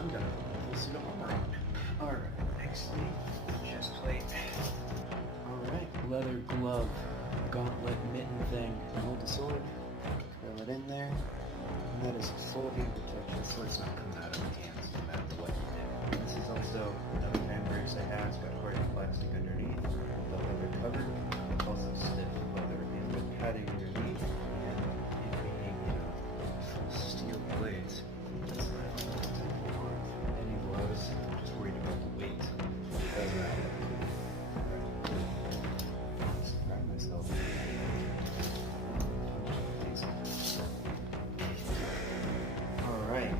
I'm gonna put this suit of armor on. Alright, next thing, chest plate. Alright, leather glove, gauntlet mitten thing. Hold the sword, throw it in there, and that is full hand protection. The sword's not coming out of the hands no matter what you do. This is also another fan brace I have. It's got hardened plastic underneath, the leather covered, also stiff leather and with padding underneath, and it being, steel blades. That's not any blows. I'm just worried about the weight. Just grab myself. Alright.